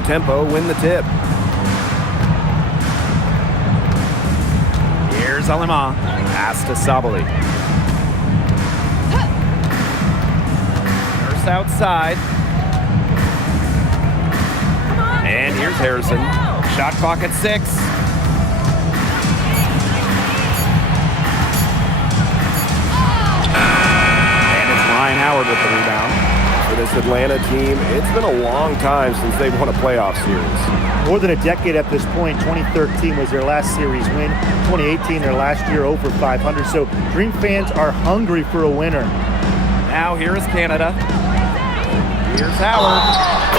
the tempo, win the tip. Here's Alima. Pass to Sabali. Nurse outside. And here's Harrison. Shot clock at 6. And it's Ryan Howard with the rebound. For this Atlanta team, it's been a long time since they've won a playoff series. More than a decade at this point. 2013 was their last series win. 2018, their last year over 500. So Dream fans are hungry for a winner. Now here is Canada. Here's Howard.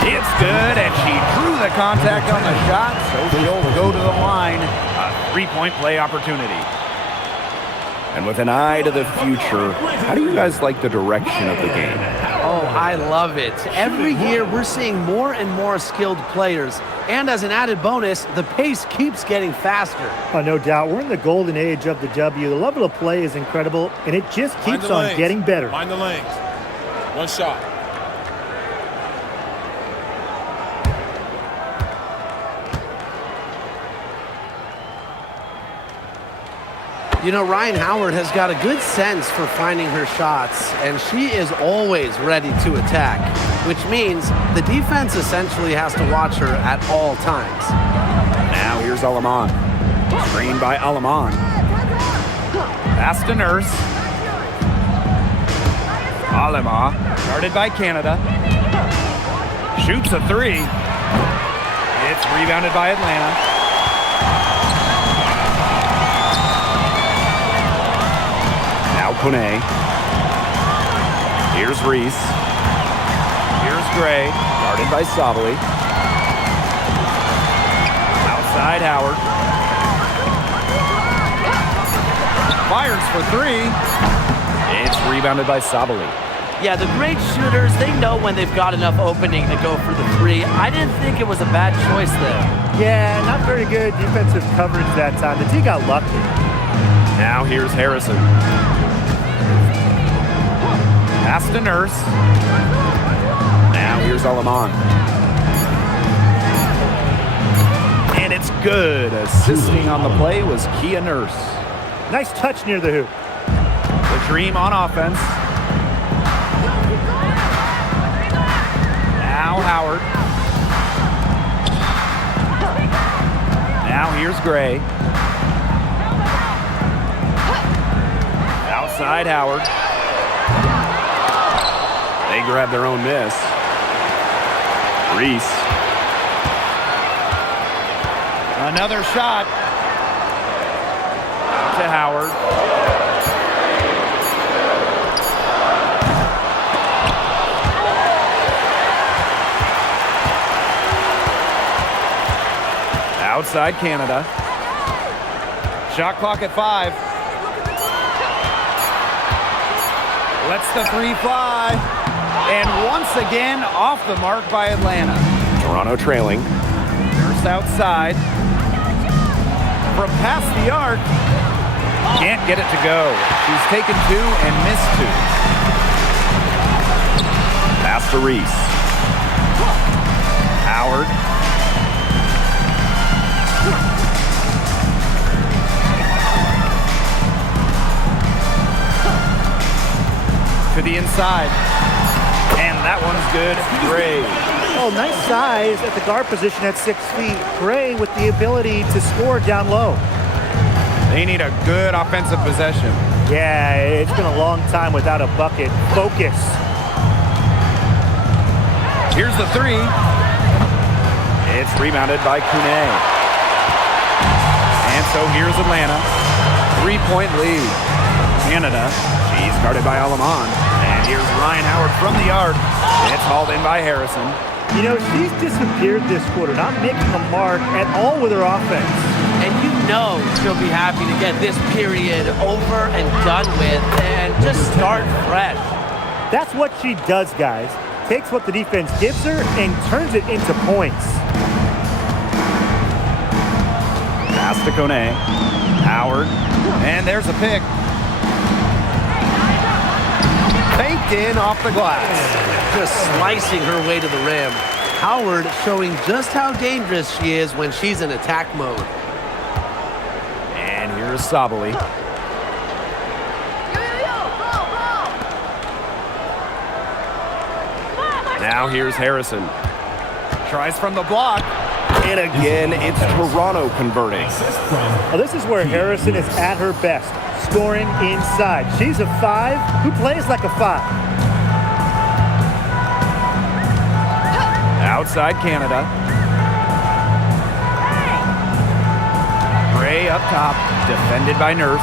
It's good, and she drew the contact on the shot, so she'll go to the line. A three-point play opportunity. And with an eye to the future, how do you guys like the direction of the game? Oh, I love it. Every year we're seeing more and more skilled players. And as an added bonus, the pace keeps getting faster. Oh, no doubt. We're in the golden age of the W. The level of play is incredible, and it just keeps on getting better. Mind the lanes. One shot. You know, Ryan Howard has got a good sense for finding her shots, and she is always ready to attack, which means the defense essentially has to watch her at all times. Now here's Alaman. Screened by Alaman. Pass to Nurse. Alima, guarded by Canada. Shoots a three. It's rebounded by Atlanta. Kone. Here's Reese. Here's Gray, guarded by Sabali. Outside Howard. Fires for three. It's rebounded by Sabali. Yeah, the great shooters, they know when they've got enough opening to go for the three. I didn't think it was a bad choice there. Yeah, not very good defensive coverage that time. The team got lucky. Now here's Harrison. Pass to Nurse. Now here's Alaman. And it's good. Assisting on the play was Kia Nurse. Nice touch near the hoop. The Dream on offense. Now Howard. Now here's Gray. Outside Howard. They grab their own miss. Reese. Another shot to Howard. Outside Canada. Shot clock at 5. Lets the three fly. And once again, off the mark by Atlanta. Toronto trailing. Nurse outside. From past the arc. Can't get it to go. She's taken 2 and missed 2. Pass to Reese. Howard. To the inside. And that one's good. Gray. Oh, nice size at the guard position at 6 feet. Gray with the ability to score down low. They need a good offensive possession. Yeah, it's been a long time without a bucket. Focus. Here's the three. It's rebounded by Kune. And so here's Atlanta. 3-point lead. Canada. She's guarded by Alaman. And here's Ryan Howard from the arc. It's hauled in by Harrison. You know, she's disappeared this quarter, not making a mark at all with her offense. And you know she'll be happy to get this period over and done with and just start fresh. That's what she does, guys. Takes what the defense gives her and turns it into points. Pass to Kone. Howard. And there's a pick. Baked in off the glass. Just slicing her way to the rim. Howard showing just how dangerous she is when she's in attack mode. And here's Sabali. Now here's Harrison. Tries from the block. And again, it's Toronto converting. Now, this is where Harrison is at her best, scoring inside. She's a 5 who plays like a 5. Outside Canada. Gray up top, defended by Nurse.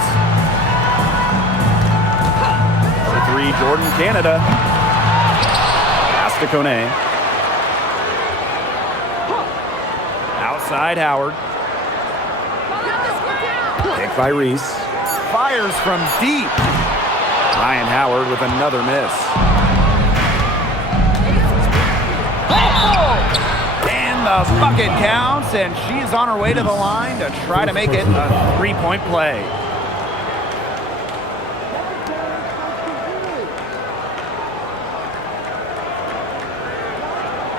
For 3, Jordan Canada. Pass to Kone. Outside Howard. Picked by Reese. Fires from deep. Ryan Howard with another miss. And the bucket counts, and she's on her way to the line to try to make it a 3-point play.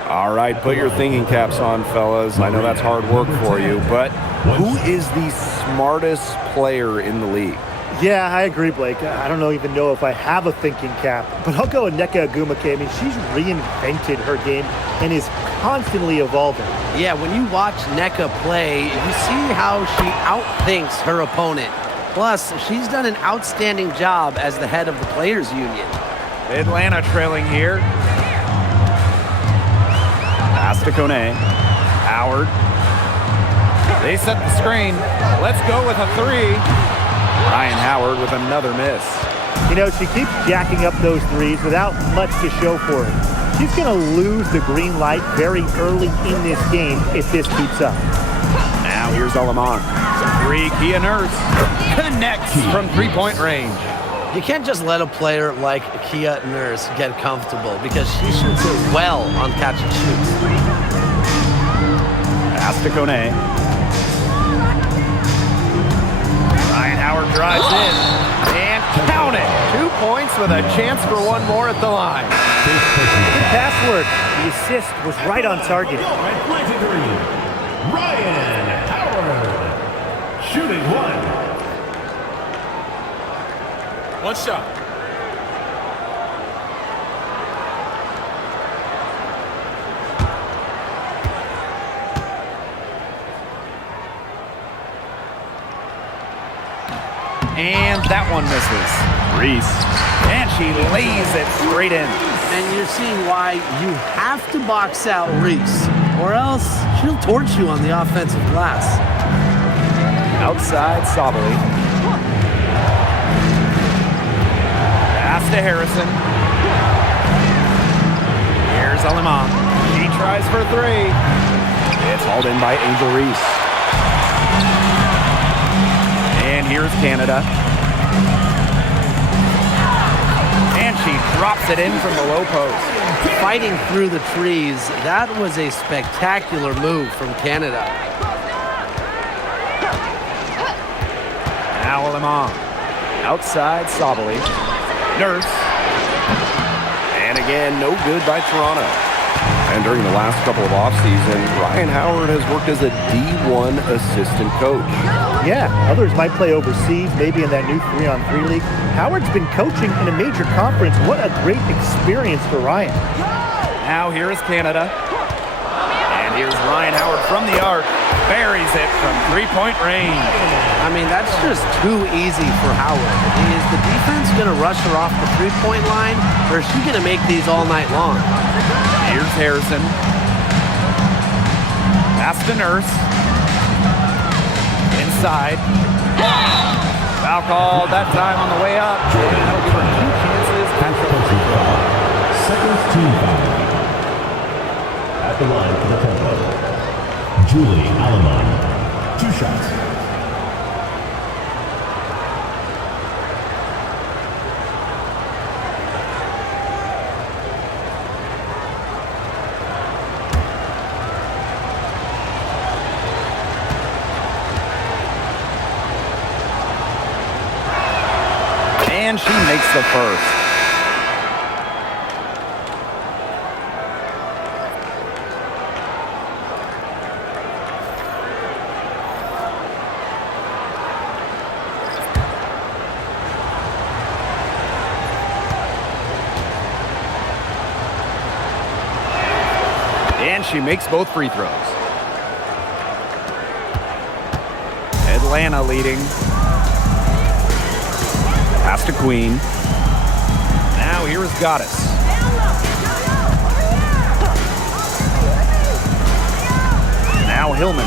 All right, put your thinking caps on, fellas. I know that's hard work for you, but who is the smartest player in the league? Yeah, I agree, Blake. I don't even know if I have a thinking cap, but I'll go with Nneka Agumake. I mean, she's reinvented her game and is constantly evolving. Yeah, when you watch Nneka play, you see how she outthinks her opponent. Plus, she's done an outstanding job as the head of the Players Union. Atlanta trailing here. Pass to Kone. Howard. They set the screen. Let's go with a 3. Ryan Howard with another miss. You know, she keeps jacking up those threes without much to show for it. She's going to lose the green light very early in this game if this keeps up. Now here's Alaman. 3, Kia Nurse. Connects from 3-point range. You can't just let a player like Kia Nurse get comfortable because she shoots it well on catch and shoots. Pass to Kone. Ryan Howard drives in and count it. 2 points with a chance for one more at the line. Good password. The assist was right on target. Ryan Howard, shooting 1. One shot. And that one misses. Reese. And she lays it straight in. And you're seeing why you have to box out Reese, or else she'll torch you on the offensive glass. Outside Sabali. Pass to Harrison. Here's Alaman. She tries for 3. It's hauled in by Angel Reese. And here's Canada. And she drops it in from the low post. Fighting through the trees, that was a spectacular move from Canada. Now Alaman. Outside Sabali. Nurse. And again, no good by Toronto. And during the last couple of offseason, Ryan Howard has worked as a D1 assistant coach. Yeah, others might play overseas, maybe in that new 3-on-3 league. Howard's been coaching in a major conference. What a great experience for Ryan. Now here is Canada. And here's Ryan Howard from the arc. Buries it from 3-point range. I mean, that's just too easy for Howard. Is the defense going to rush her off the 3-point line, or is she going to make these all night long? Here's Harrison. Pass to Nurse. Inside. Foul called that time on the way up. And that'll give her 2 chances at the free throw. Second team foul. At the line for the tempo, Julie Alaman, 2 shots. And she makes the first. she makes both free throws. Atlanta leading. Pass to Queen. Now here's Goddess. Now Hillman.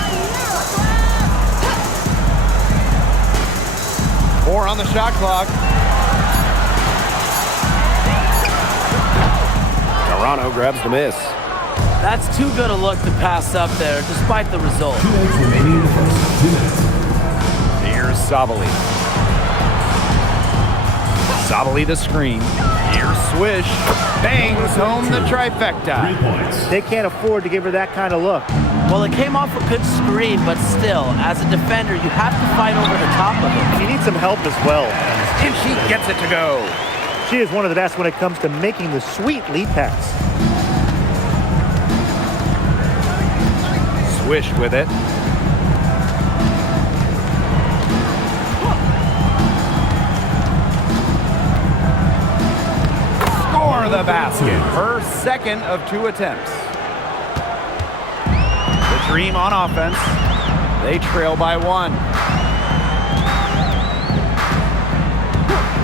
4 on the shot clock. Toronto grabs the miss. That's too good a look to pass up there, despite the result. 2 minutes remaining in the first. 2 minutes. Here's Sabali. Sabali the screen. Here's Swish. Bangs home the 3 trifecta. points. They can't afford to give her that kind of look. Well, it came off a good screen, but still, as a defender, you have to fight over the top of it. She needs some help as well. And she gets it to go. She is one of the best when it comes to making the sweet lead pass. Swish with it. Score the basket. Her second of 2 attempts. The Dream on offense. They trail by 1.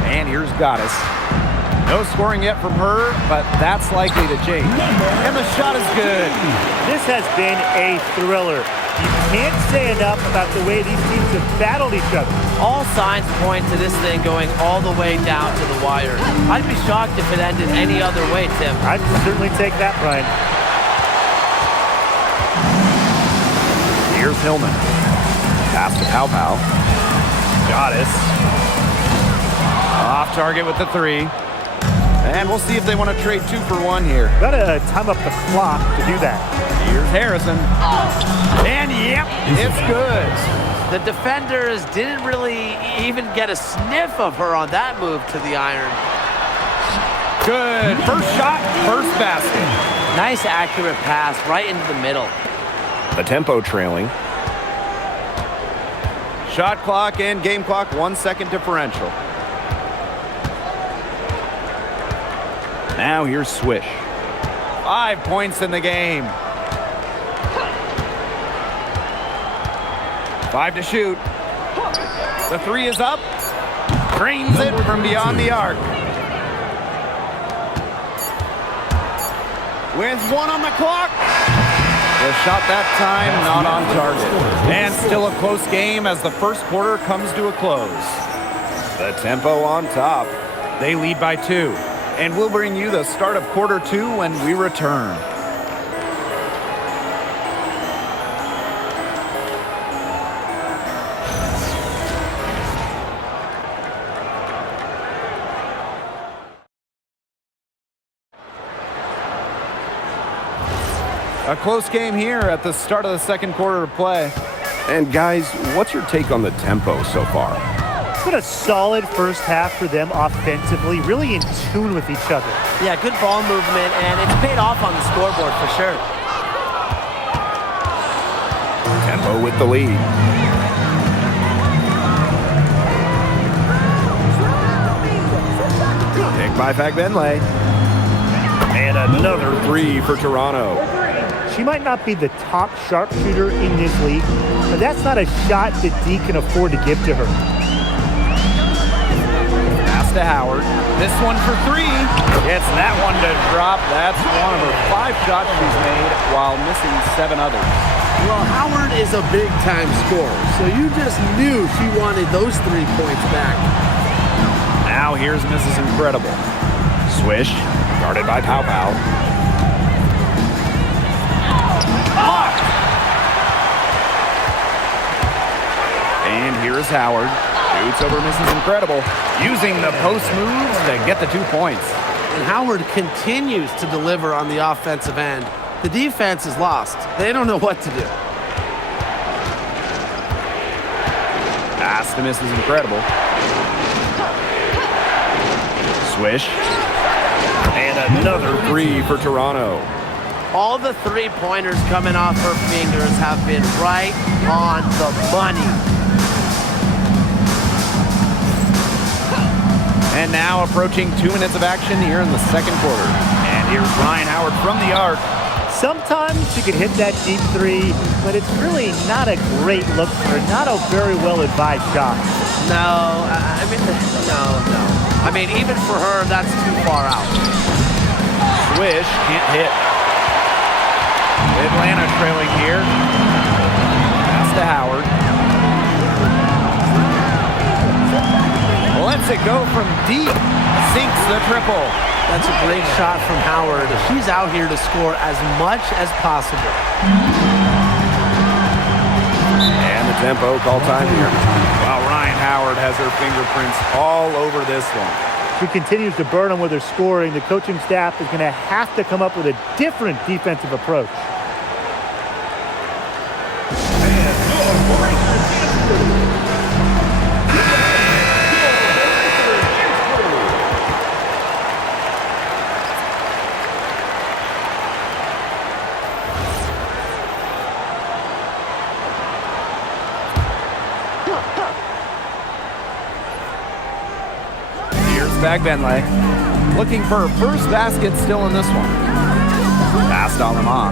And here's Goddess. No scoring yet from her, but that's likely to change. And the shot is good. This has been a thriller. You can't say enough about the way these teams have battled each other. All signs point to this thing going all the way down to the wire. I'd be shocked if it ended any other way, Tim. I'd certainly take that, Brian. Here's Hillman. Pass to Pow Pow. Goddess. Off target with the 3. And we'll see if they want to trade 2 for 1 here. Gotta time up the clock to do that. Here's Harrison. And yep, it's good. The defenders didn't really even get a sniff of her on that move to the iron. Good. First shot, first basket. Nice accurate pass right into the middle. The tempo trailing. Shot clock and game clock, 1 second differential. Now here's Swish. 5 points in the game. 5 to shoot. The 3 is up. Drains it from beyond the arc. With 1 on the clock. The shot that time not on target. And still a close game as the first quarter comes to a close. The tempo on top. They lead by 2. And we'll bring you the start of quarter 2 when we return. A close game here at the start of the second quarter of play. And guys, what's your take on the tempo so far? It's been a solid first half for them offensively, really in tune with each other. Yeah, good ball movement, and it's paid off on the scoreboard for sure. Tempo with the lead. Pick by Fagbenle. And another 3 for Toronto. She might not be the top sharpshooter in this league, but that's not a shot that D can afford to give to her. Pass to Howard. This one for 3. Gets that one to drop. That's one of her 5 shots she's made while missing 7 others. Well, Howard is a big-time scorer, so you just knew she wanted those 3 points back. Now here's Mrs. Incredible. Swish, guarded by Pow Pow. Blocked! And here's Howard. Shoots over Mrs. Incredible, using the post moves to get the 2 points. And Howard continues to deliver on the offensive end. The defense is lost. They don't know what to do. Pass to Mrs. Incredible. Swish. And another 3 for Toronto. All the 3-pointers coming off her fingers have been right on the money. And now approaching 2 minutes of action here in the second quarter. And here's Ryan Howard from the arc. Sometimes She could hit that deep three, but it's really not a great look for her. Not a very well-advised shot. No, I mean, no. I mean, even for her, that's too far out. Swish, can't hit. Atlanta trailing here. Pass to Howard. Lets it go from deep. Sinks the triple. That's a great shot from Howard. She's out here to score as much as possible. And the tempo call time here. Well, Ryan Howard has her fingerprints all over this one. She continues to burn them with her scoring. The coaching staff is going to have to come up with a different defensive approach. Back Benley, looking for her first basket still in this one. Pass to Aleman.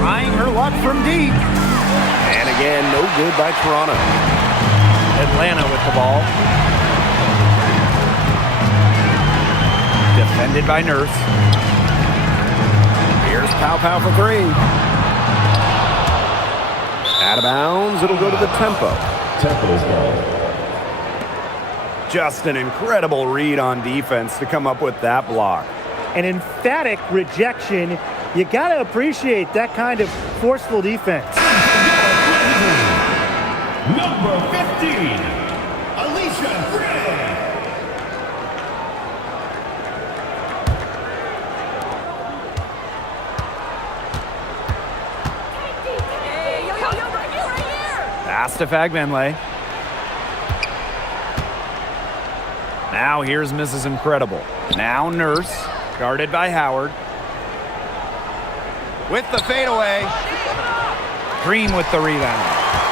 Trying her luck from deep. And again, no good by Toronto. Atlanta with the ball. Defended by Nurse. Here's Pow Pow for three. Out of bounds, it'll go to the tempo. Tempo is ball. Just an incredible read on defense to come up with that block. An emphatic rejection. You got to appreciate that kind of forceful defense. Number 15, Alicia Gray. Pass to Fagbenley. Now here's Mrs. Incredible. Now Nurse, guarded by Howard. With the fadeaway. Green with the rebound.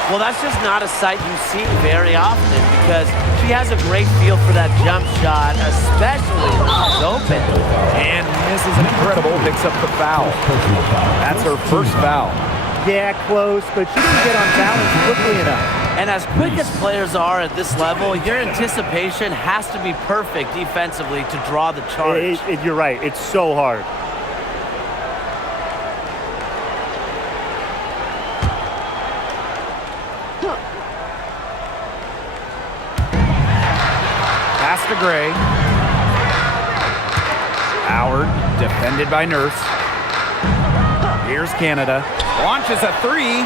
Well, that's just not a sight you see very often because she has a great feel for that jump shot, especially when she's open. And Mrs. Incredible picks up the foul. That's her first foul. Yeah, close, but she didn't get on balance quickly enough. And as quick as players are at this level, your anticipation has to be perfect defensively to draw the charge. You're right. It's so hard. Pass to Gray. Howard, defended by Nurse. Here's Canada. Launches a three.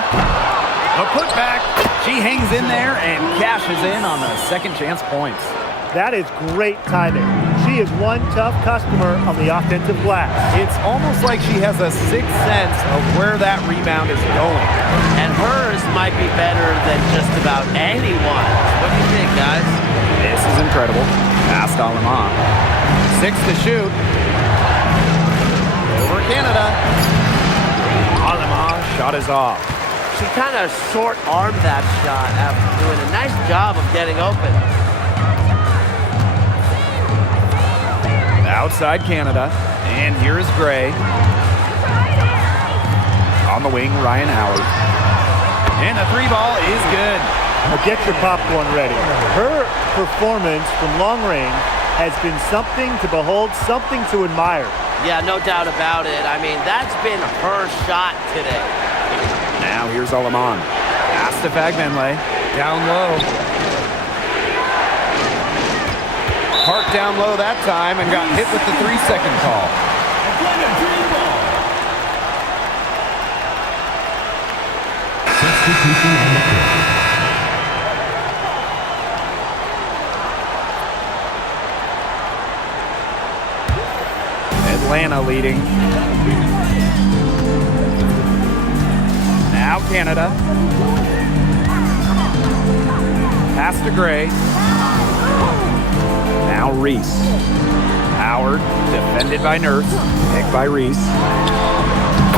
A putback. She hangs in there and cashes in on the second chance points. That is great timing. She is one tough customer on the offensive glass. It's almost like she has a sixth sense of where that rebound is going. And hers might be better than just about anyone. What do you think, guys? This is incredible. Pass to Aleman. 6 to shoot. Over Canada. Aleman shot is off. She kind of short-armed that shot after doing a nice job of getting open. Outside Canada. And here is Gray. On the wing, Ryan Howard. And the three ball is good. Now get your popcorn ready. Her performance from long range has been something to behold, something to admire. Yeah, no doubt about it. I mean, that's been her shot today. Now here's Aleman. Pass to Fagbenley. Down low. Parked down low that time and got hit with the 3-second call. Substitution on the court. Atlanta leading. Now Canada. Pass to Gray. Now Reese. Howard, defended by Nurse. Picked by Reese.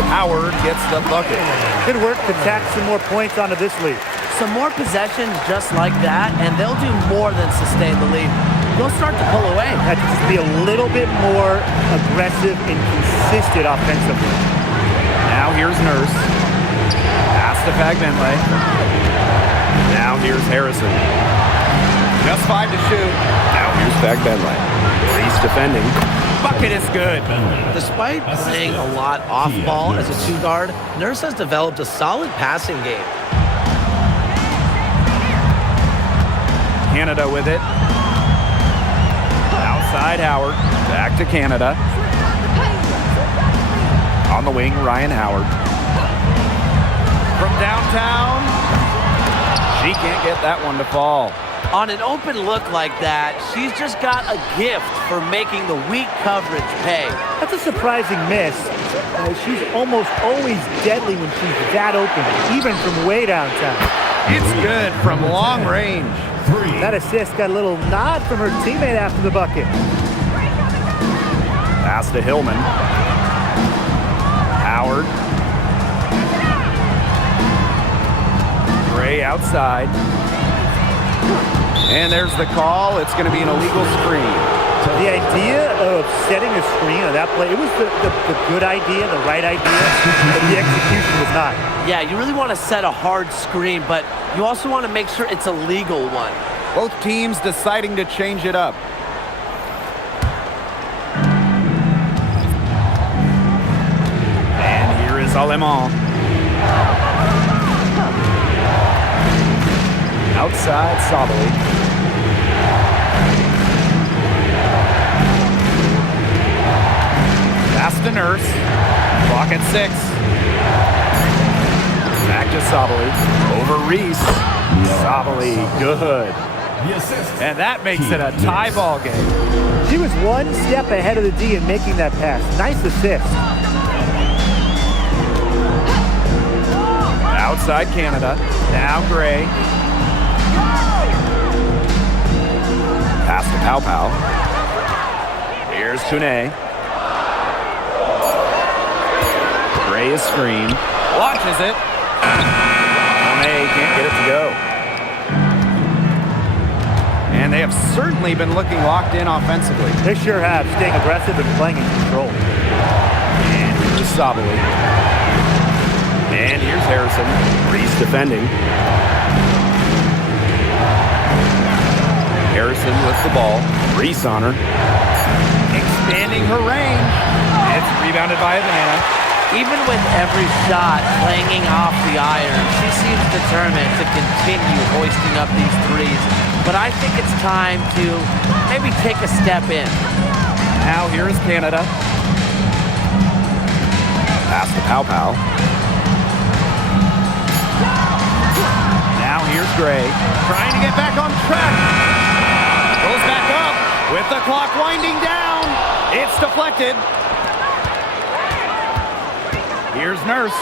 Howard gets the bucket. Good work to tack some more points onto this lead. Some more possessions just like that, and they'll do more than sustain the lead. they'll start to pull away. Have to just be a little bit more aggressive and consistent offensively. Now here's Nurse. Pass to Fagbenle. Now here's Harrison. Just 5 to shoot. Now here's Fagbenle. Reese defending. Bucket is good. Despite playing a lot off ball as a two-guard, Nurse has developed a solid passing game. Canada with it. Outside Howard. Back to Canada. On the wing, Ryan Howard. From downtown. She can't get that one to fall. On an open look like that, she's just got a gift for making the weak coverage pay. That's a surprising miss. She's almost always deadly when she's that open, even from way downtown. It's good from long range. That assist got a little nod from her teammate after the bucket. Pass to Hillman. Howard. Gray outside. And there's the call. It's going to be an illegal screen. The idea of setting a screen on that play, it was the good idea, the right idea, but the execution was not. Yeah, you really want to set a hard screen, but you also want to make sure it's a legal one. Both teams deciding to change it up. And here is Alemán. Outside Sabali. Pass to Nurse. Clock at 6. Back to Sabali. Over Reese. Sabali, good. And that makes it a tie ball game. She was one step ahead of the D in making that pass. Nice assist. Outside Canada. Now Gray. Pass to Pow Pow. Here's Tune. Gray is screened. Launches it. Tune can't get it to go. And they have certainly been looking locked in offensively. They sure have, staying aggressive and playing in control. And here's Sabali. And here's Harrison. Reese defending. Harrison with the ball. Reese on her. Expanding her range. It's rebounded by Atlanta. Even with every shot clanging off the iron, she seems determined to continue hoisting up these threes. But I think it's time to maybe take a step in. Now here's Canada. Pass to Pow Pow. Now here's Gray. Trying to get back on track. Goes back up with the clock winding down. It's deflected. Here's Nurse.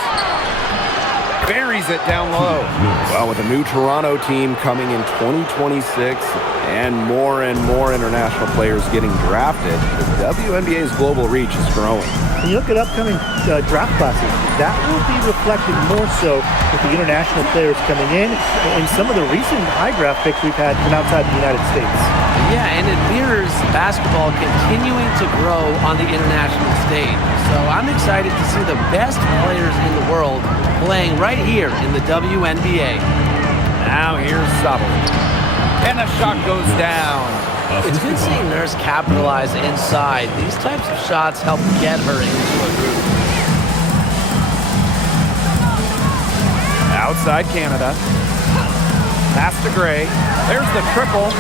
Buries it down low. Well, with a new Toronto team coming in 2026 and more international players getting drafted, the WNBA's global reach is growing. When you look at upcoming draft classes, that will be reflected more so with the international players coming in and some of the recent high draft picks we've had from outside the United States. Yeah, and it mirrors basketball continuing to grow on the international stage. So I'm excited to see the best players in the world playing right here in the WNBA. Now here's Sabali. And the shot goes down. It's good seeing Nurse capitalize inside. These types of shots help get her into a groove. Outside Canada. Pass to Gray. There's the triple.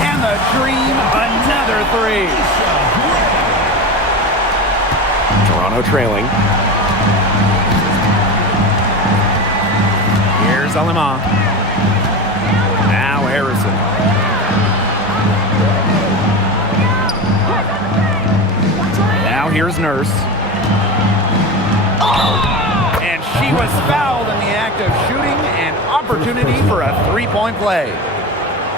And the dream, another three. Toronto trailing. Here's Alemán. Now Harrison. Now here's Nurse. And she was fouled in the act of shooting, an opportunity for a three-point play.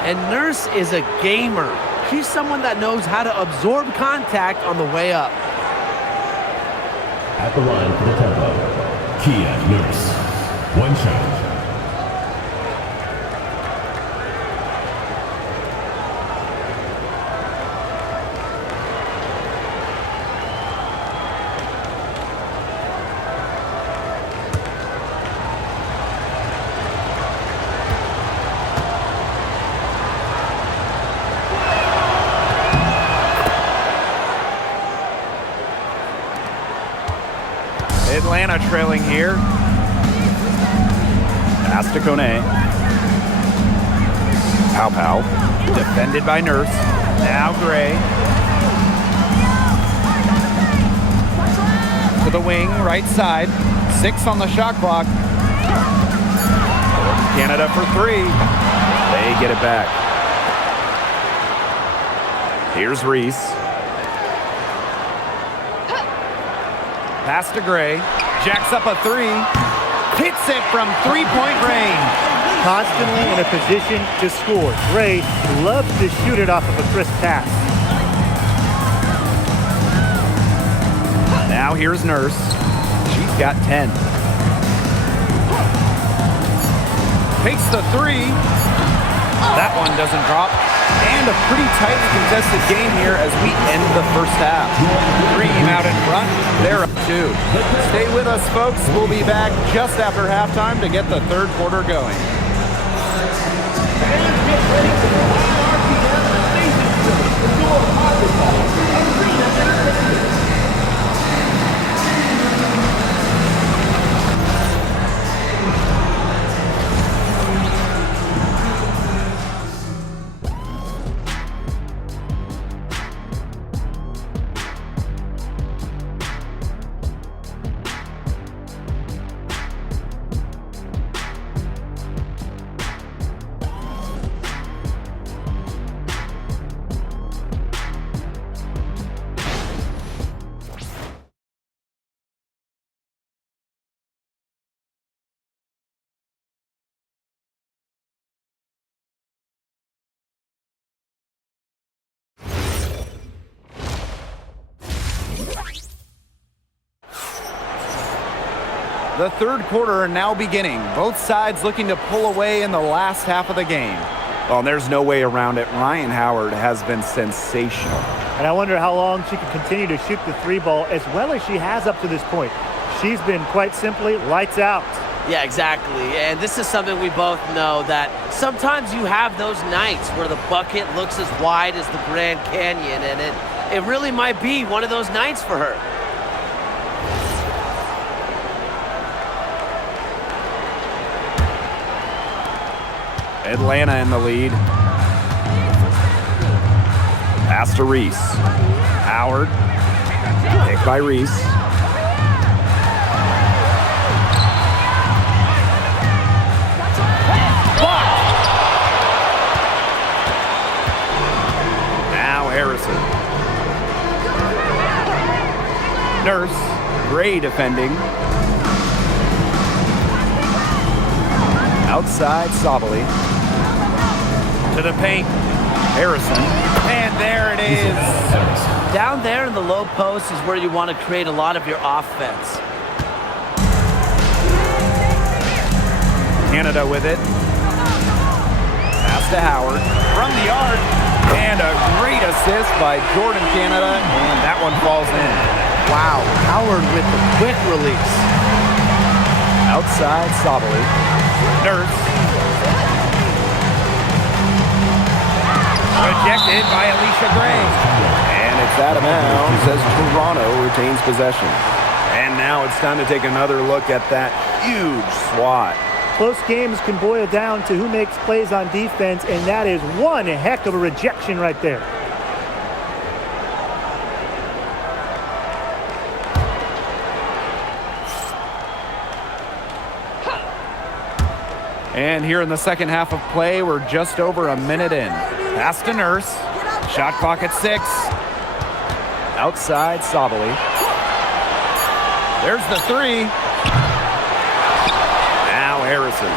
And Nurse is a gamer. She's someone that knows how to absorb contact on the way up. At the line for the tempo, Kia Nurse. One shot. Atlanta trailing here. Pass to Kone. Pow. Defended by Nurse. Now Gray. To the wing, right side. 6 on the shot clock. Canada for 3. They get it back. Here's Reese. Pass to Gray. Jacks up a 3. Hits it from 3-point range. Constantly in a position to score. Gray loves to shoot it off of a crisp pass. Now here's Nurse. She's got 10. Takes the 3. That one doesn't drop. And a pretty tightly contested game here as we end the first half. Dream out in front. They're up 2. Stay with us, folks. We'll be back just after halftime to get the third quarter going. The third quarter now beginning. Both sides looking to pull away in the last half of the game. Well, there's no way around it. Ryan Howard has been sensational. And I wonder how long she can continue to shoot the 3 ball as well as she has up to this point. She's been quite simply lights out. Yeah, exactly. And this is something we both know, that sometimes you have those nights where the bucket looks as wide as the Grand Canyon, and it really might be one of those nights for her. Atlanta in the lead. Pass to Reese. Howard. Picked by Reese. Blocked. Now Harrison. Nurse. Gray defending. Outside Sabali. To the paint, Harrison, and there it is. Down there in the low post is where you want to create a lot of your offense. Canada with it. Pass to Howard from the arc, and a great assist by Jordan Canada, and that one falls in. Wow, Howard with the quick release. Outside Sabali. Nurse. Rejected by Alicia Gray. And it's out of bounds as Toronto retains possession. And now it's time to take another look at that huge swat. Close games can boil down to who makes plays on defense, and that is one heck of a rejection right there. And here in the second half of play, we're just over a minute in. Pass to Nurse. Shot clock at 6. Outside Sabali. There's the 3. Now Harrison.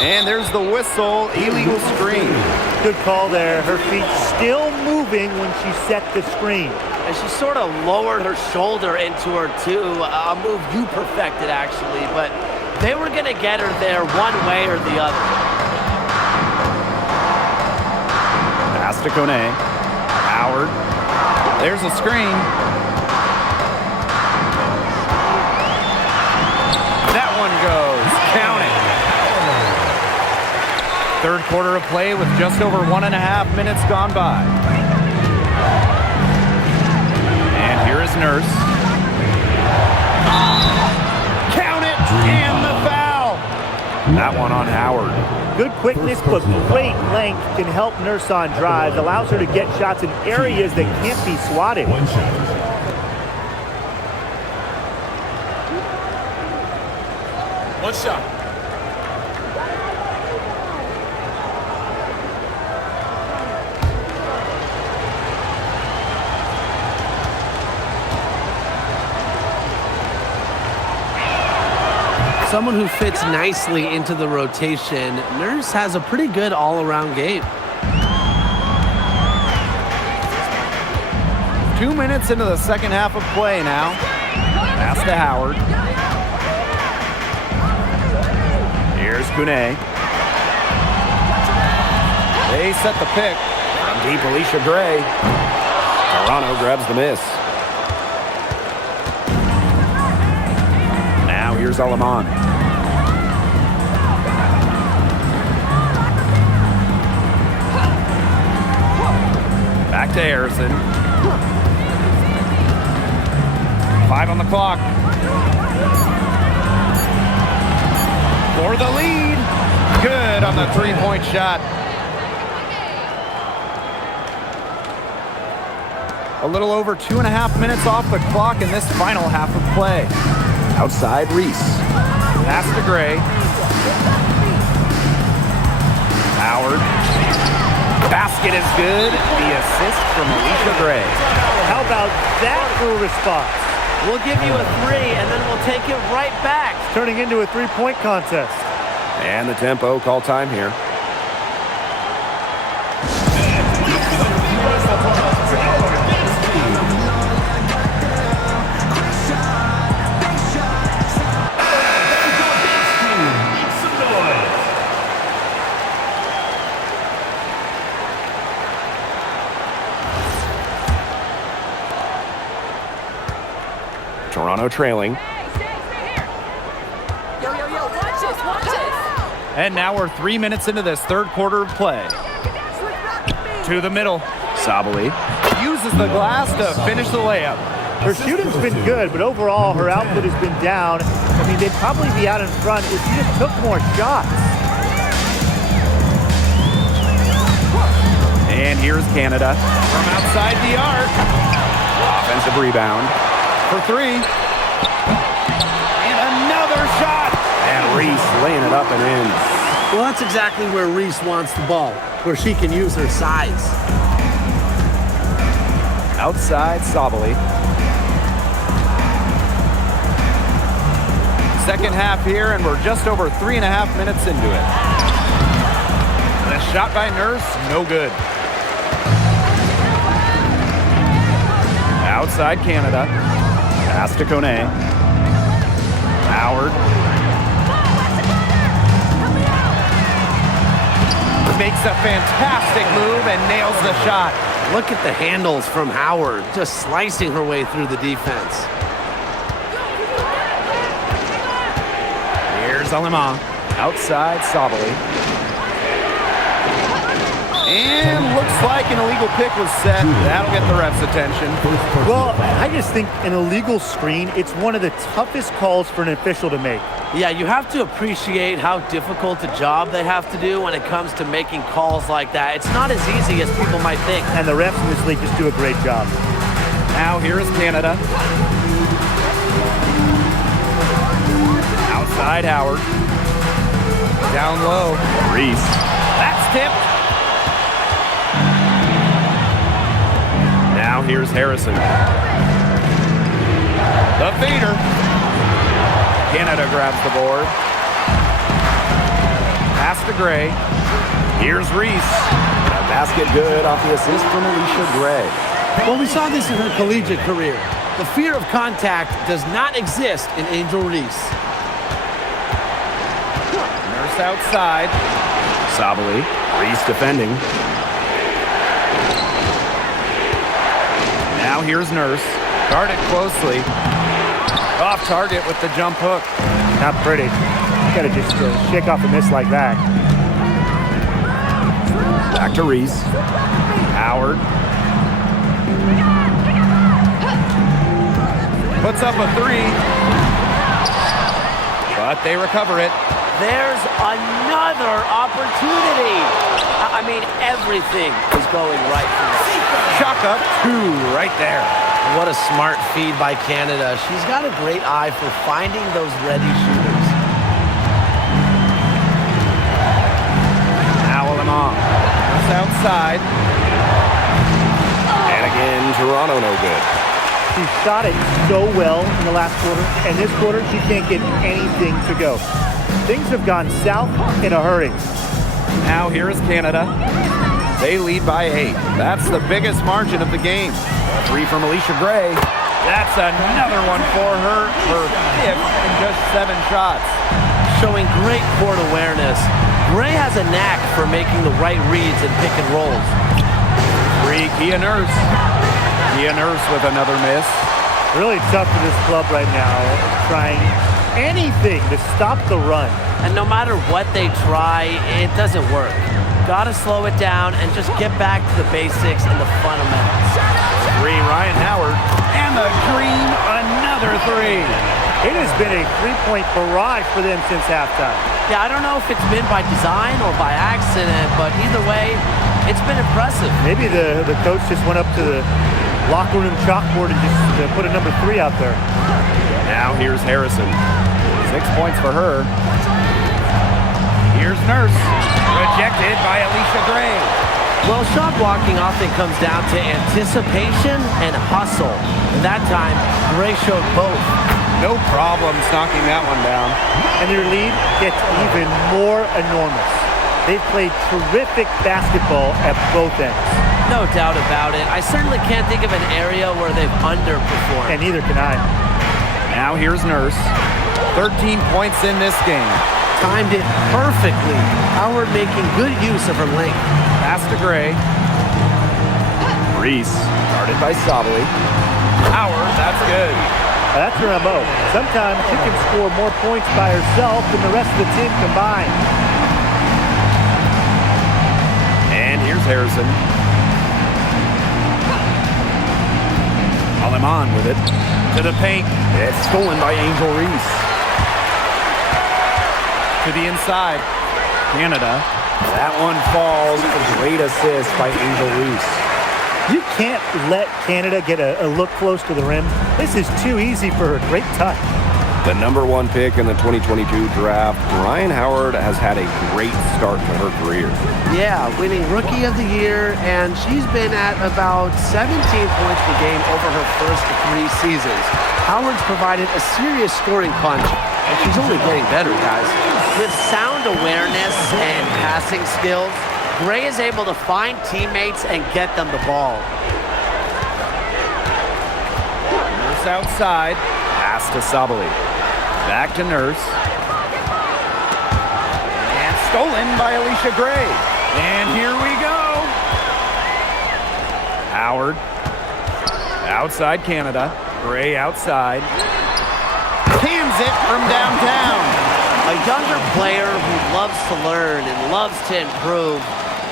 And there's the whistle. Illegal screen. Good call there. Her feet still moving when she set the screen. And she sort of lowered her shoulder into her too. A move you perfected, actually, but they were going to get her there one way or the other. Pass to Kone. Howard. There's a screen. That one goes. Count it. Third quarter of play with just over 1.5 minutes gone by. And here is Nurse. Count it, and the foul. That one on Howard. Good quickness, but great length can help Nurse on drives. Allows her to get shots in areas that can't be swatted. One shot. One shot. Someone who fits nicely into the rotation. Nurse has a pretty good all-around game. 2 minutes into the second half of play now. Pass to Howard. Here's Kune. They set the pick from deep Alicia Gray. Toronto grabs the miss. Now here's Alaman. Back to Harrison. 5 on the clock. For the lead. Good on the three-point shot. A little over 2.5 minutes off the clock in this final half of play. Outside Reese. Pass to Gray. Howard. Basket is good. The assist from Alicia Gray. How about that for a response? We'll give you a 3, and then we'll take it right back. Turning into a three-point contest. And the tempo call time here. Toronto trailing. And now we're 3 minutes into this third quarter of play. To the middle. Sabali uses the glass to finish the layup. Her shooting's been good, but overall her output has been down. I mean, they'd probably be out in front if she just took more shots. And here's Canada from outside the arc. Offensive rebound for 3. And another shot. And Reese laying it up and in. Well, that's exactly where Reese wants the ball, where she can use her size. Outside Sabali. Second half here, and we're just over 3.5 minutes into it. And a shot by Nurse, no good. Outside Canada. Pass to Kone. Howard. Makes a fantastic move and nails the shot. Look at the handles from Howard, just slicing her way through the defense. Here's Alema. Outside Sabali. And looks like an illegal pick was set. That'll get the ref's attention. Well, I just think an illegal screen, it's one of the toughest calls for an official to make. Yeah, you have to appreciate how difficult a job they have to do when it comes to making calls like that. It's not as easy as people might think. And the refs in this league just do a great job. Now here is Canada. Outside Howard. Down low. Reese. That's tipped. Now here's Harrison. The feeder. Canada grabs the board. Pass to Gray. Here's Reese. A basket good off the assist from Alicia Gray. Well, we saw this in her collegiate career. The fear of contact does not exist in Angel Reese. Nurse outside. Sabali. Reese defending. Now here's Nurse. Guarded closely. Off target with the jump hook. Not pretty. You gotta just shake off a miss like that. Back to Reese. Howard. Puts up a 3. but they recover it. There's another opportunity. I mean, everything is going right for them. Chalk up 2 right there. What a smart feed by Canada. She's got a great eye for finding those ready shooters. Foul him off. Just outside. And again, Toronto no good. She shot it so well in the last quarter, and this quarter she can't get anything to go. Things have gone south in a hurry. Now here is Canada. They lead by 8. That's the biggest margin of the game. 3 from Alicia Gray. That's another one for her. Her 5th in just 7 shots. Showing great court awareness. Gray has a knack for making the right reads and pick and rolls. 3, Kia Nurse. Kia Nurse with another miss. Really tough for this club right now, trying anything to stop the run. And no matter what they try, it doesn't work. Got to slow it down and just get back to the basics and the fundamentals. 3, Ryan Howard. And the green, another 3. It has been a three-point barrage for them since halftime. Yeah, I don't know if it's been by design or by accident, but either way, it's been impressive. Maybe the coach just went up to the locker room chalkboard and just put a number 3 out there. Now here's Harrison. 6 points for her. Here's Nurse. Rejected by Alicia Gray. Well, shot blocking often comes down to anticipation and hustle. And that time, Gray showed both. No problems knocking that one down. And their lead gets even more enormous. They've played terrific basketball at both ends. No doubt about it. I certainly can't think of an area where they've underperformed. And neither can I. Now here's Nurse. 13 points in this game. Timed it perfectly. Howard making good use of her length. Pass to Gray. Reese. Guarded by Sabali. Howard, that's good. That's her MO. Sometimes she can score more points by herself than the rest of the team combined. And here's Harrison. Aleman with it. To the paint. It's stolen by Angel Reese. To the inside. Canada. That one falls. A great assist by Angel Reese. You can't let Canada get a look close to the rim. This is too easy for her. Great touch. The number 1 pick in the 2022 draft, Ryan Howard has had a great start to her career. Yeah, winning Rookie of the Year, and she's been at about 17 points per game over her first 3 seasons. Howard's provided a serious scoring punch, and she's only getting better, guys. With sound awareness and passing skills, Gray is able to find teammates and get them the ball. Nurse outside. Pass to Sabali. Back to Nurse. And stolen by Alicia Gray. And here we go. Howard. Outside Canada. Gray outside. Cans it from downtown. A younger player who loves to learn and loves to improve.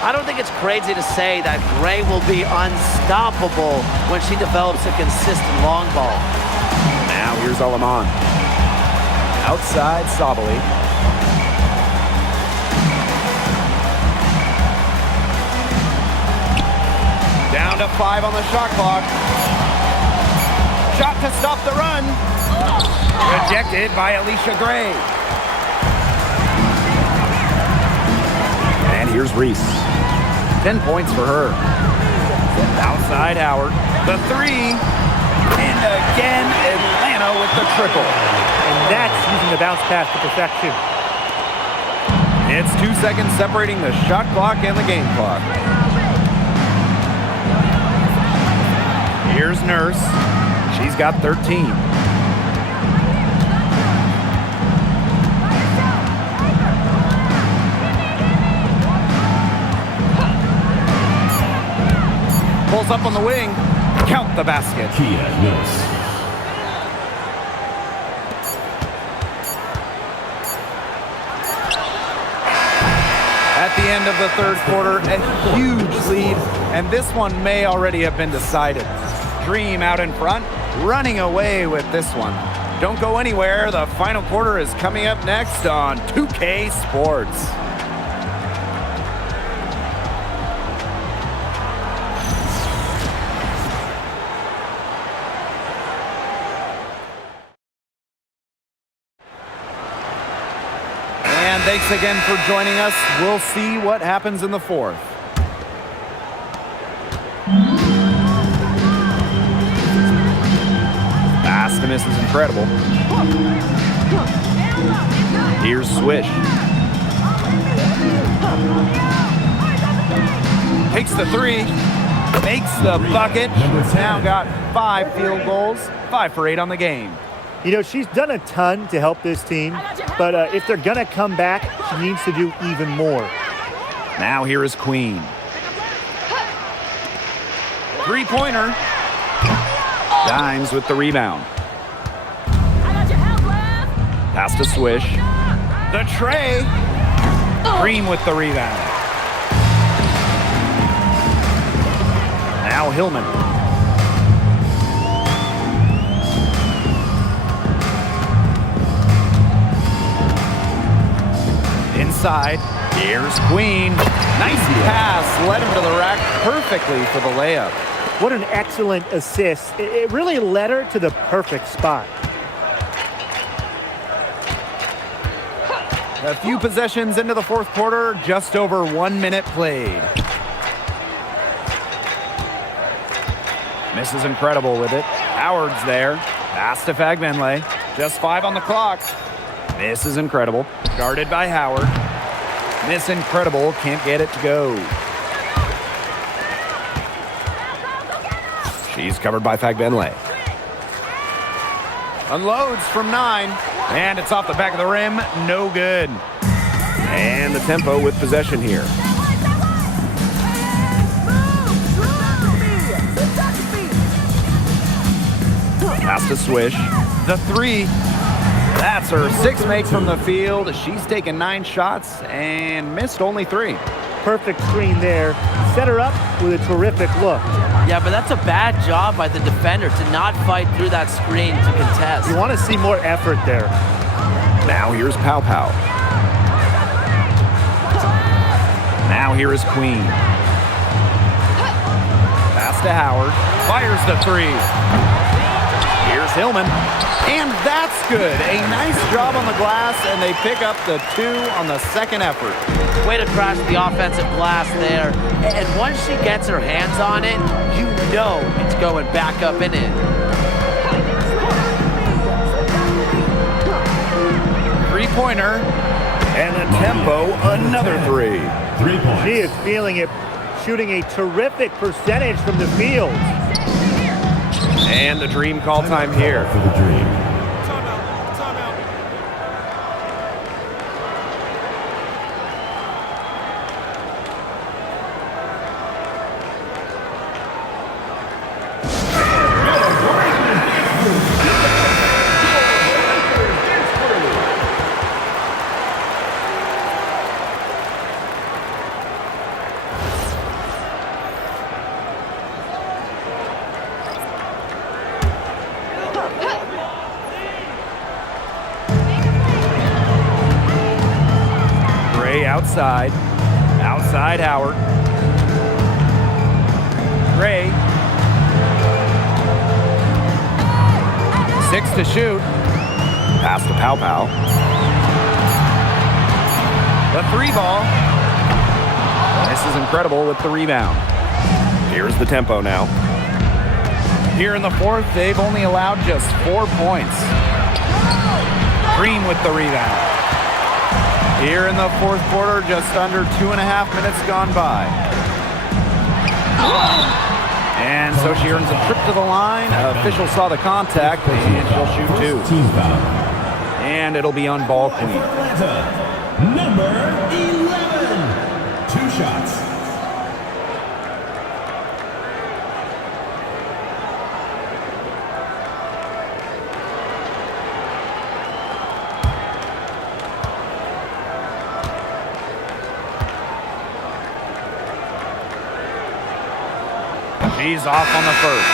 I don't think it's crazy to say that Gray will be unstoppable when she develops a consistent long ball. Now here's Aleman. Outside Sabali. Down to 5 on the shot clock. Shot to stop the run. Rejected by Alicia Gray. And here's Reese. 10 points for her. Outside Howard. The 3. And again, Atlanta with the triple. And that's using the bounce pass to perfection. It's 2 seconds separating the shot clock and the game clock. Here's Nurse. She's got 13. Pulls up on the wing. Count the basket. Kia Nurse. At the end of the third quarter, a huge lead, and this one may already have been decided. Dream out in front, running away with this one. Don't go anywhere. The final quarter is coming up next on 2K Sports. And thanks again for joining us. We'll see what happens in the fourth. Pass to miss is incredible. Here's Swish. Takes the three. Makes the bucket. She's now got 5 field goals. 5 for 8 on the game. You know, she's done a ton to help this team, but if they're going to come back, she needs to do even more. Now here is Queen. Three-pointer. Dimes with the rebound. Pass to Swish. The tray. Green with the rebound. Now Hillman. Inside. Here's Queen. Nice pass. Led him to the rack perfectly for the layup. What an excellent assist. It really led her to the perfect spot. A few possessions into the fourth quarter, just over 1 minute played. Misses incredible with it. Howard's there. Pass to Fagbenle. Just 5 on the clock. Miss is incredible. Guarded by Howard. Miss incredible. Can't get it to go. She's covered by Fagbenle. Unloads from 9. And it's off the back of the rim. No good. And the tempo with possession here. Pass to Swish. The 3. That's her 6th make from the field. She's taken 9 shots and missed only 3. Perfect screen there. Set her up with a terrific look. Yeah, but that's a bad job by the defender to not fight through that screen to contest. You want to see more effort there. Now here's Pow Pow. Now here is Queen. Pass to Howard. Fires the 3. Here's Hillman. And that's good. A nice job on the glass, and they pick up the 2 on the second effort. Way to crash the offensive glass there. And once she gets her hands on it, you know it's going back up and in. Three-pointer. And the tempo, another 3. 3 points. She is feeling it, shooting a terrific percentage from the field. And the Dream call time here. For the Dream. Timeout. Timeout. Outside. Outside Howard. Gray. 6 to shoot. Pass to Pow Pow. The 3 ball. This is incredible with the rebound. Here's the tempo now. Here in the fourth, they've only allowed just 4 points. Green with the rebound. Here in the fourth quarter, just under 2.5 minutes gone by. And so she earns a trip to the line. Official saw the contact, and she'll shoot 2. Team foul. And it'll be on ball Queen. Atlanta, number 11. 2 shots. She's off on the first.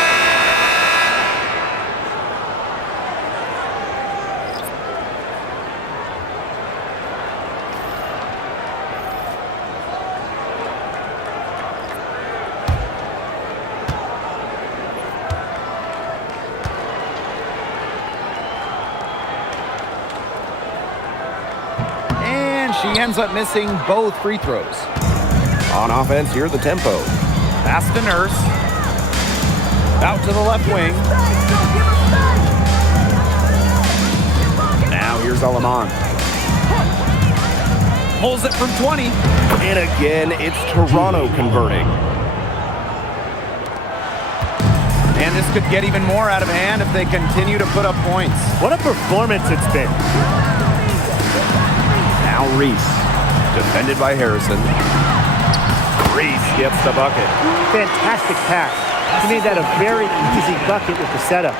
she ends up missing both free throws. On offense, here's the tempo. Pass to Nurse. Out to the left wing. Now here's Alaman. Pulls it from 20. And again, it's Toronto converting. And this could get even more out of hand if they continue to put up points. What a performance it's been. Now Reese, defended by Harrison. Reese gets the bucket. Fantastic pass. He made that a very easy bucket with the setup.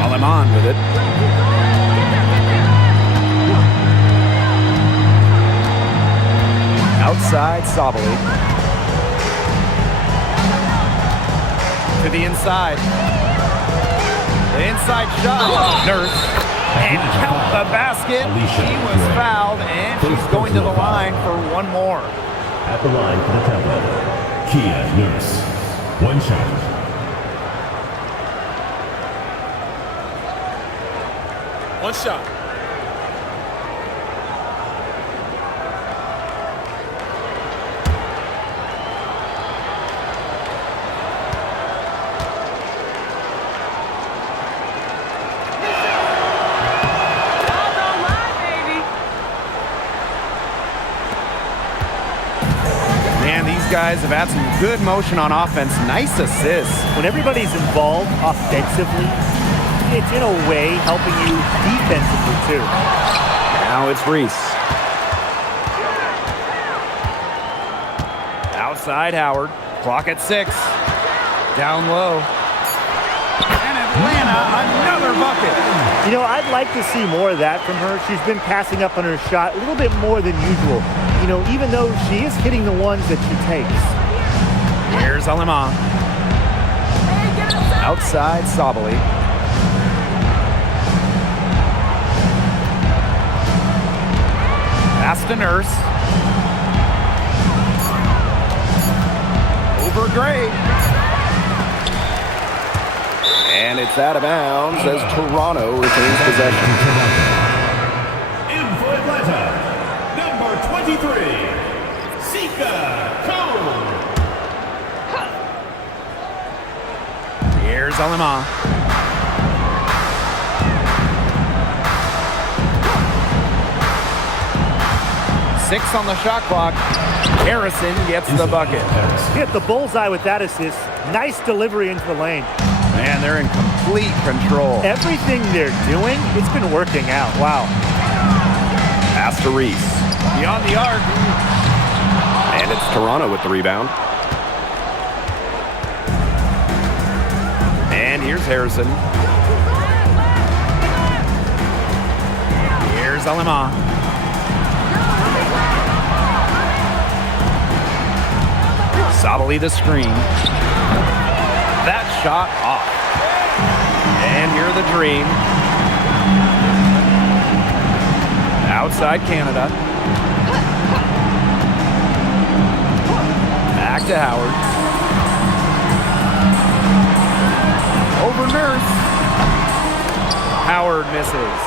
Alaman with it. Outside, Sabali. To the inside. The inside shot. Nurse. And count the basket. She was fouled, and she's going to the line for one more. At the line for the tempo, Kia Nurse. One shot. One shot. Man, these guys have had some good motion on offense. Nice assists. When everybody's involved offensively, it's in a way helping you defensively too. Now it's Reese. Outside Howard. Clock at 6. Down low. And Atlanta, another bucket. You know, I'd like to see more of that from her. She's been passing up on her shot a little bit more than usual. You know, even though she is hitting the ones that she takes. Here's Alima. Outside, Sabali. Pass to Nurse. Over Gray. And it's out of bounds as Toronto retains possession. In for Atlanta, number 23, Sika Cone. Here's Alima. Six on the shot clock. Harrison gets the bucket. Hit the bullseye with that assist. Nice delivery into the lane. Man, they're in complete control. Everything they're doing, it's been working out. Wow. Pass to Reese. Beyond the arc. And it's Toronto with the rebound. And here's Harrison. Here's Alima. Sabali the screen. That shot off. And here the dream. Outside Canada. Back to Howard. Over Nurse. Howard misses.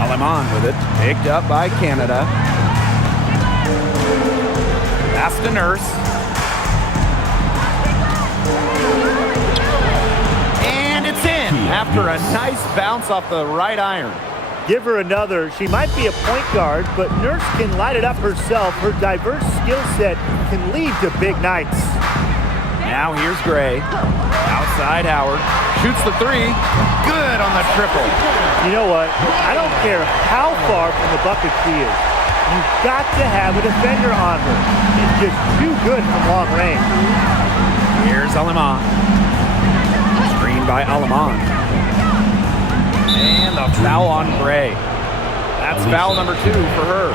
Alaman with it. Picked up by Canada. Pass to Nurse. And it's in after a nice bounce off the right iron. Give her another. She might be a point guard, but Nurse can light it up herself. Her diverse skill set can lead to big nights. Now here's Gray. Outside Howard. Shoots the three. Good on the triple. You know what? I don't care how far from the bucket she is. You've got to have a defender on her. She's just too good from long range. Here's Alaman. Screened by Alaman. And a foul on Gray. That's foul number 2 for her.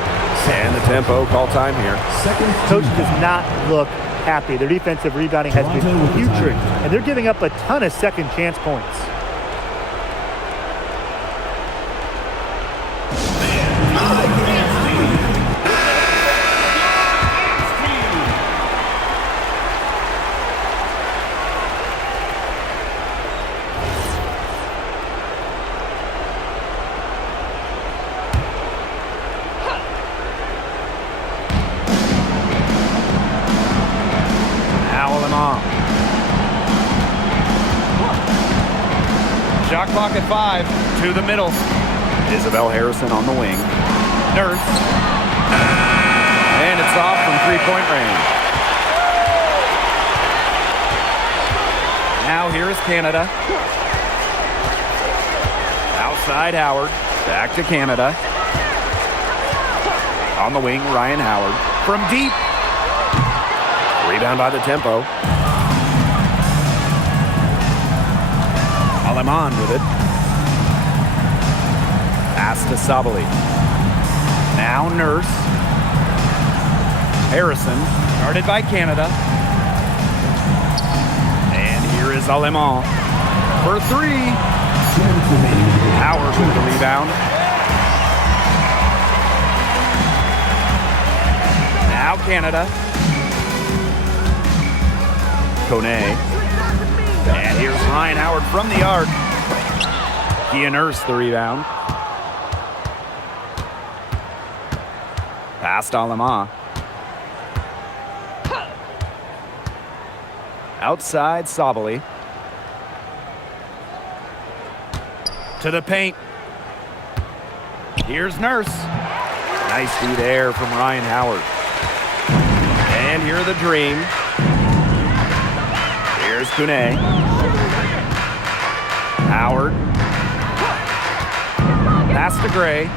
And the tempo call time here. Coach does not look happy. Their defensive rebounding has been putrid, and they're giving up a ton of second chance points. Shot clock at 5. To the middle. Isabel Harrison on the wing. Nurse. And it's off from three-point range. Now here is Canada. Outside Howard. Back to Canada. On the wing, Ryan Howard. From deep. Rebound by the tempo. Aleman with it. Pass to Sabali. Now Nurse. Harrison, guarded by Canada. And here is Aleman for 3. Howard with the rebound. Now Canada. Kone. And here's Ryan Howard from the arc. Kia Nurse the rebound. Past Alama. Outside Sabali. To the paint. Here's Nurse. Nice feed there from Ryan Howard. And here are the Dream. Here's Kune. Howard. Pass to Gray.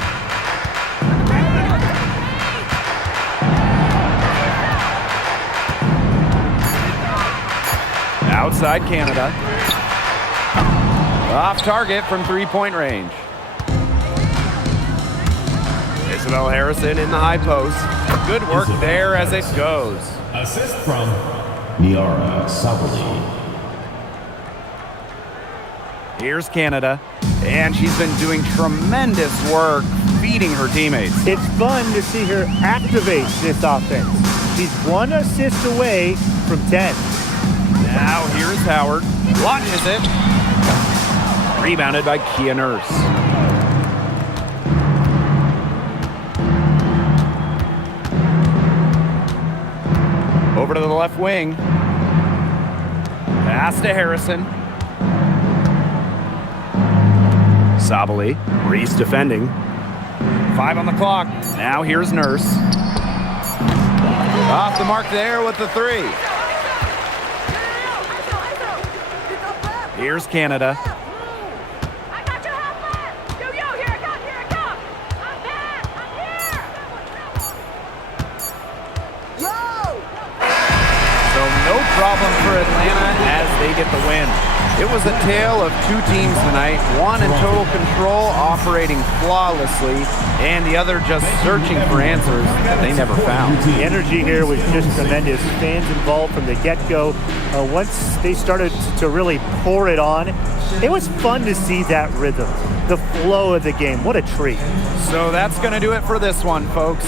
Outside Canada. Off target from three-point range. Isabel Harrison in the high post. Good work there as it goes. Assist from Niara Sabali. Here's Canada, and she's been doing tremendous work feeding her teammates. It's fun to see her activate this offense. She's 1 assist away from 10. Now here's Howard. Launches it. Rebounded by Kia Nurse. Over to the left wing. Pass to Harrison. Sabali. Reese defending. 5 on the clock. Now here's Nurse. Off the mark there with the 3. Here's Canada. I got your half left. Yo, here I come. I'm back. I'm here. So no problem for Atlanta as they get the win. It was a tale of 2 teams tonight, one in total control, operating flawlessly, and the other just searching for answers that they never found. The energy here was just tremendous. Fans involved from the get-go. Once they started to really pour it on, it was fun to see that rhythm, the flow of the game. What a treat. So that's going to do it for this one, folks.